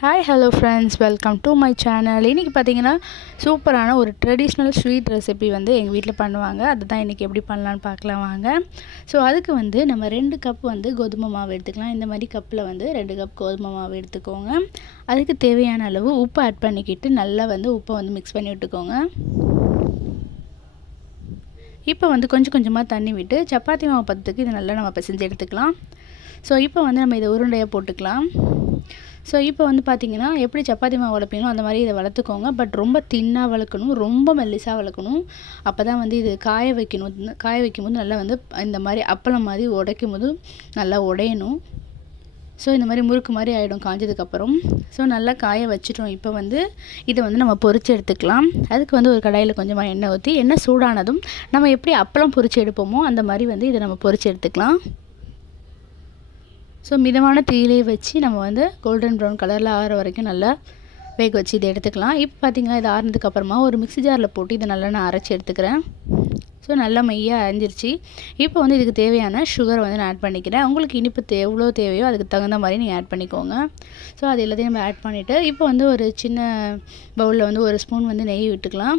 Hi hello friends welcome to my channel இன்றைக்கி பார்த்தீங்கன்னா சூப்பரான ஒரு ட்ரெடிஷ்னல் ஸ்வீட் ரெசிபி வந்து எங்கள் வீட்டில் பண்ணுவாங்க. அதுதான் இன்றைக்கி எப்படி பண்ணலான்னு பார்க்கலாம் வாங்க. ஸோ அதுக்கு வந்து நம்ம ரெண்டு கப் வந்து கோதுமை மாவு எடுத்துக்கலாம். இந்த மாதிரி கப்பில் வந்து ரெண்டு கப் கோதுமை மாவு எடுத்துக்கோங்க. அதுக்கு தேவையான அளவு உப்பு ஆட் பண்ணிக்கிட்டு நல்லா வந்து உப்பை வந்து மிக்ஸ் பண்ணி விட்டுக்கோங்க. இப்போ வந்து கொஞ்சம் கொஞ்சமாக தண்ணி விட்டு சப்பாத்தி மாவு பத்துக்கு இது நல்லா நம்ம பிசைஞ்சு எடுத்துக்கலாம். ஸோ இப்போ வந்து நம்ம இதை உருண்டையாக போட்டுக்கலாம். ஸோ இப்போ வந்து பார்த்திங்கன்னா எப்படி சப்பாத்தி மாவு வளர்ப்பீங்களோ அந்த மாதிரி இதை வளர்த்துக்கோங்க. பட் ரொம்ப தின்னாக வளர்க்கணும் ரொம்ப மெல்லிசாக வளர்க்கணும். அப்போ தான் வந்து இது காய வைக்கணும் காய வைக்கும்போது நல்லா வந்து இந்த மாதிரி அப்பளம் மாதிரி உடைக்கும் போது நல்லா உடையணும். ஸோ இந்த மாதிரி முறுக்கு மாதிரி ஆகிடும் காஞ்சதுக்கப்புறம். ஸோ நல்லா காய வச்சுட்டோம். இப்போ வந்து இதை வந்து நம்ம பொறிச்சு எடுத்துக்கலாம். அதுக்கு வந்து ஒரு கடாயில் கொஞ்சமாக எண்ணெய் ஊற்றி எண்ணெய் சூடானதும் நம்ம எப்படி அப்பளம் பொறிச்சு எடுப்போமோ அந்த மாதிரி வந்து இதை நம்ம பொறிச்சு எடுத்துக்கலாம். ஸோ மிதமான தீயிலே வச்சு நம்ம வந்து கோல்டன் ப்ரௌன் கலரில் ஆகிற வரைக்கும் நல்லா வேக வச்சு இதை எடுத்துக்கலாம். இப்போ பார்த்திங்கன்னா இது ஆறுனதுக்கு அப்புறமா ஒரு மிக்ஸி ஜாரில் போட்டு இதை நல்லா நான் அரைச்சி எடுத்துக்கிறேன். ஸோ நல்லா மையாக அரைஞ்சிருச்சு. இப்போ வந்து இதுக்கு தேவையான சுகரை வந்து நான் ஆட் பண்ணிக்கிறேன். உங்களுக்கு இனிப்பு தே எவ்வளோ தேவையோ அதுக்கு தகுந்த மாதிரி நீங்கள் ஆட் பண்ணிக்கோங்க. ஸோ அது எல்லாத்தையும் நம்ம ஆட் பண்ணிவிட்டு இப்போ வந்து ஒரு சின்ன பவுலில் வந்து ஒரு ஸ்பூன் வந்து நெய் விட்டுக்கலாம்.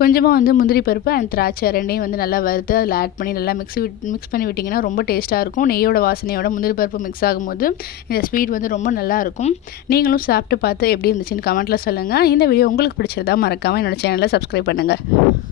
கொஞ்சமாக வந்து முந்திரி பருப்பு அண்ட் திராட்சை ரெண்டையும் வந்து நல்லா வறுத்து அதில் ஆட் பண்ணி நல்லா மிக்ஸ் விட் மிக்ஸ் பண்ணி விட்டிங்கன்னா ரொம்ப டேஸ்ட்டாக இருக்கும். நெய்யோட வாசனையோட முந்திரி பருப்பு மிக்ஸ் ஆகும்போது இந்த ஸ்வீட் வந்து ரொம்ப நல்லாயிருக்கும் நீங்களும் சாப்பிட்டு பார்த்து எப்படி இருந்துச்சுன்னு கமெண்ட்டில் சொல்லுங்கள் இந்த வீடியோ உங்களுக்கு பிடிச்சிருந்தா மறக்காமல் என்னோடய சேனலை சப்ஸ்கிரைப் பண்ணுங்கள்